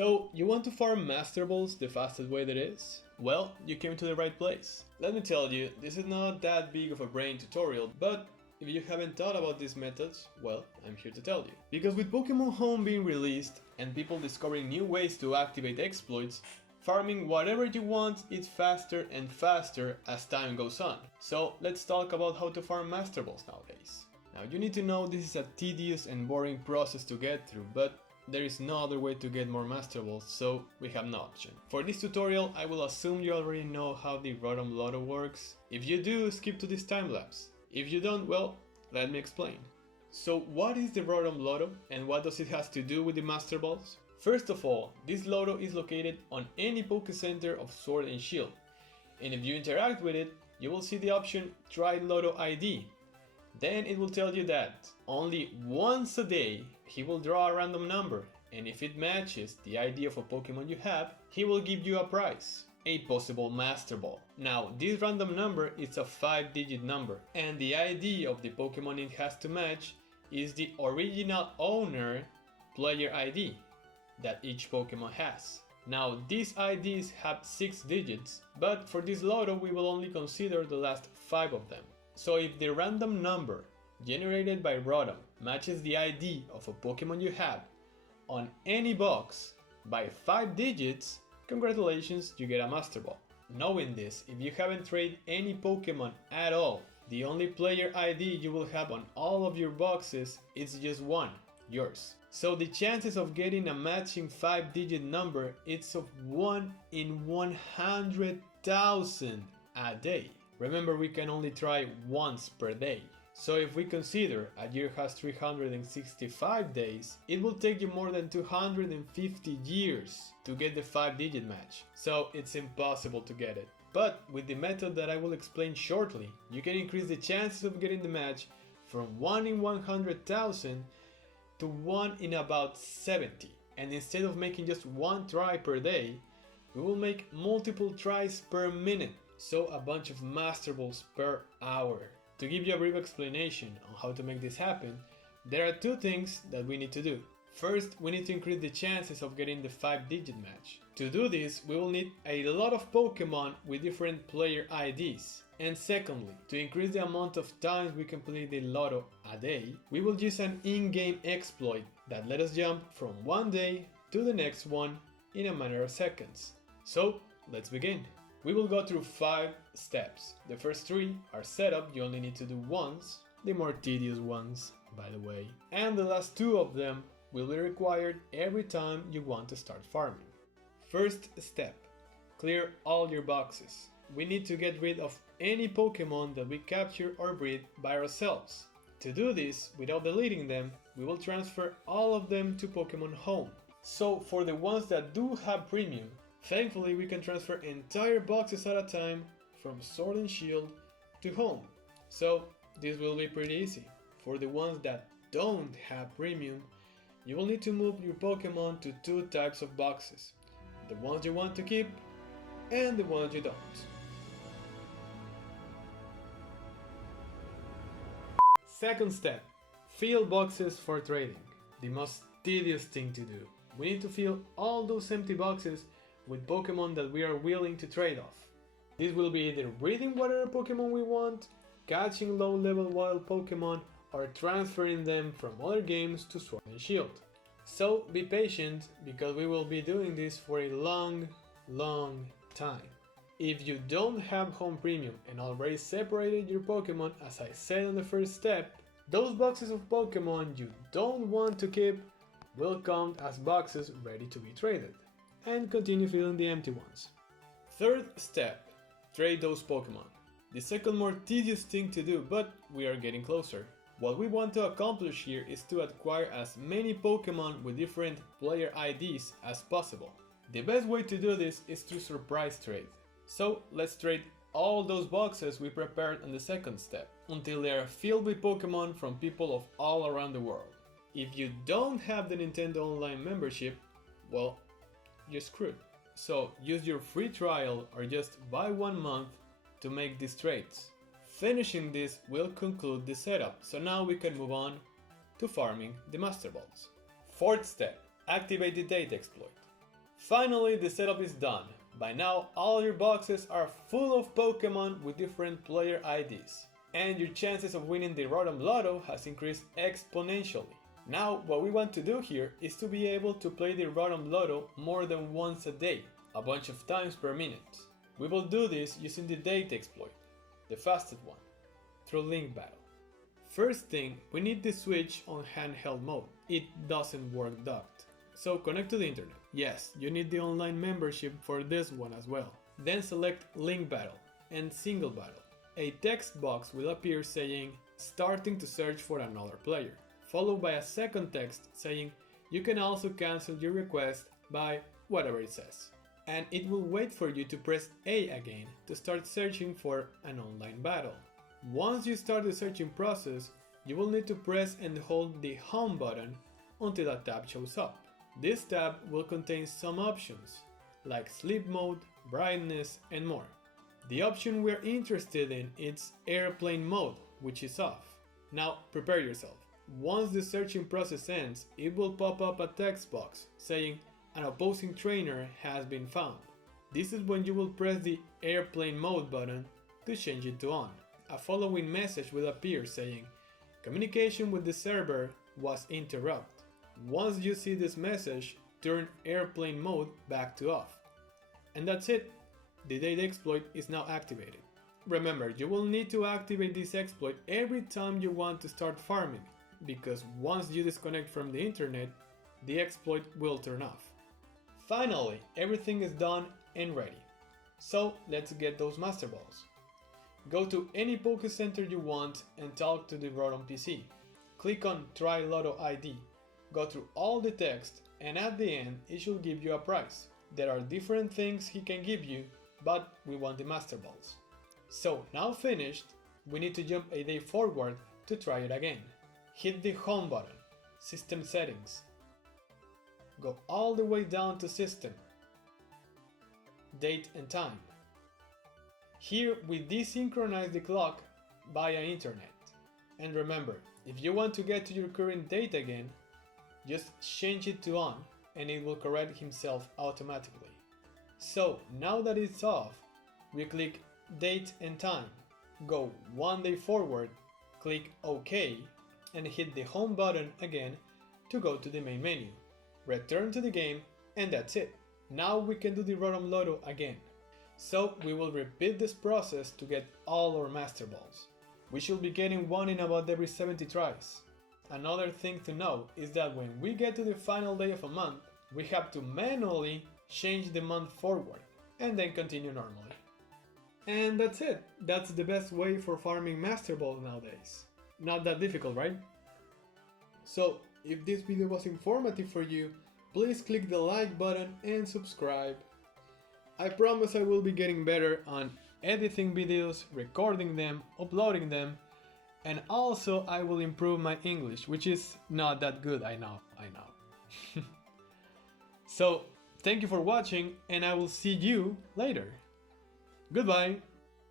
So, you want to farm Master Balls the fastest way there is? Well, you came to the right place. Let me tell you, this is not that big of a brain tutorial, but if you haven't thought about these methods, well, I'm here to tell you. Because with Pokemon Home being released and people discovering new ways to activate exploits, farming whatever you want is faster and faster as time goes on. So let's talk about how to farm Master Balls nowadays. Now you need to know this is a tedious and boring process to get through, but there is no other way to get more Master Balls, so we have no option. For this tutorial, I will assume you already know how the Rotom Loto works. If you do, skip to this time lapse. If you don't, well, let me explain. So what is the Rotom Loto and what does it have to do with the Master Balls? First of all, this Loto is located on any Poké Center of Sword and Shield, and if you interact with it, you will see the option Try Loto ID. Then it will tell you that only once a day he will draw a random number, and if it matches the ID of a Pokemon you have, he will give you a prize, a possible Master Ball. Now this random number is a 5-digit number, and the ID of the Pokemon it has to match is the original owner player ID that each Pokemon has. Now these IDs have 6 digits, but for this Loto we will only consider the last 5 of them. So if the random number generated by Rotom matches the ID of a Pokemon you have on any box by 5 digits, congratulations, you get a Master Ball. Knowing this, if you haven't traded any Pokemon at all, the only player ID you will have on all of your boxes is just one, yours. So the chances of getting a matching 5-digit number is of 1 in 100,000 a day. Remember, we can only try once per day. So if we consider a year has 365 days, it will take you more than 250 years to get the 5-digit match. So it's impossible to get it. But with the method that I will explain shortly, you can increase the chances of getting the match from 1 in 100,000 to 1 in about 70. And instead of making just one try per day, we will make multiple tries per minute. So a bunch of Master Balls per hour. To give you a brief explanation on how to make this happen, there are 2 things that we need to do. First, we need to increase the chances of getting the 5-digit match. To do this, we will need a lot of Pokemon with different player IDs. And secondly, to increase the amount of times we can play the Loto a day, we will use an in-game exploit that let us jump from one day to the next one in a matter of seconds. So, let's begin. We will go through 5 steps. The first 3 are setup, you only need to do once, the more tedious ones, by the way. And the last 2 of them will be required every time you want to start farming. First step, clear all your boxes. We need to get rid of any Pokemon that we capture or breed by ourselves. To do this, without deleting them, we will transfer all of them to Pokemon Home. So for the ones that do have premium, thankfully we can transfer entire boxes at a time from Sword and Shield to Home. So this will be pretty easy. For the ones that don't have premium, you will need to move your Pokemon to 2 types of boxes. The ones you want to keep and the ones you don't. Second step, fill boxes for trading. The most tedious thing to do. We need to fill all those empty boxes with Pokemon that we are willing to trade off. This will be either breeding whatever Pokemon we want, catching low-level wild Pokemon, or transferring them from other games to Sword and Shield. So be patient, because we will be doing this for a long time. If you don't have Home Premium and already separated your Pokemon as I said on the first step, those boxes of Pokemon you don't want to keep will count as boxes ready to be traded, and continue filling the empty ones. Third step, trade those Pokemon. The second more tedious thing to do, but we are getting closer. What we want to accomplish here is to acquire as many Pokemon with different player IDs as possible. The best way to do this is through surprise trade. So let's trade all those boxes we prepared on the second step, until they are filled with Pokemon from people of all around the world. If you don't have the Nintendo Online membership, well, you're screwed. So use your free trial or just buy 1 month to make these trades. Finishing this will conclude the setup, so now we can move on to farming the Master Balls. Fourth step, activate the date exploit. Finally, the setup is done. By now, all your boxes are full of Pokemon with different player IDs, and your chances of winning the Rotom Lotto has increased exponentially. Now, what we want to do here is to be able to play the Rotom Lotto more than once a day, a bunch of times per minute. We will do this using the date exploit, the fastest one, through Link Battle. First thing, we need the switch on handheld mode. It doesn't work docked. So connect to the internet. Yes, you need the online membership for this one as well. Then select Link Battle and Single Battle. A text box will appear saying starting to search for another player, followed by a second text saying you can also cancel your request by whatever it says. And it will wait for you to press A again to start searching for an online battle. Once you start the searching process, you will need to press and hold the home button until a tab shows up. This tab will contain some options, like sleep mode, brightness, and more. The option we're interested in is airplane mode, which is off. Now prepare yourself. Once the searching process ends, it will pop up a text box saying an opposing trainer has been found. This is when you will press the airplane mode button to change it to on. A following message will appear saying communication with the server was interrupted. Once you see this message, turn airplane mode back to off. And that's it. The date exploit is now activated. Remember, you will need to activate this exploit every time you want to start farming, because once you disconnect from the internet, the exploit will turn off. Finally, everything is done and ready. So let's get those Master Balls. Go to any Poké Center you want and talk to the Rotom PC. Click on Try Lotto ID. Go through all the text, and at the end it should give you a prize. There are different things he can give you, but we want the Master Balls. So now finished, we need to jump a day forward to try it again. Hit the home button, System Settings. Go all the way down to System, Date and Time. Here we desynchronize the clock via internet. And remember, if you want to get to your current date again, just change it to on and it will correct himself automatically. So now that it's off, we click Date and Time, go one day forward, click OK, and hit the home button again to go to the main menu. Return to the game, and that's it. Now we can do the Rotom Lotto again. So we will repeat this process to get all our Master Balls. We should be getting one in about every 70 tries. Another thing to know is that when we get to the final day of a month, we have to manually change the month forward and then continue normally. And that's it. That's the best way for farming Master Balls nowadays. Not that difficult, right? So, if this video was informative for you, please click the like button and subscribe. I promise I will be getting better on editing videos, recording them, uploading them, and also I will improve my English, which is not that good, I know. So, thank you for watching, and I will see you later. Goodbye!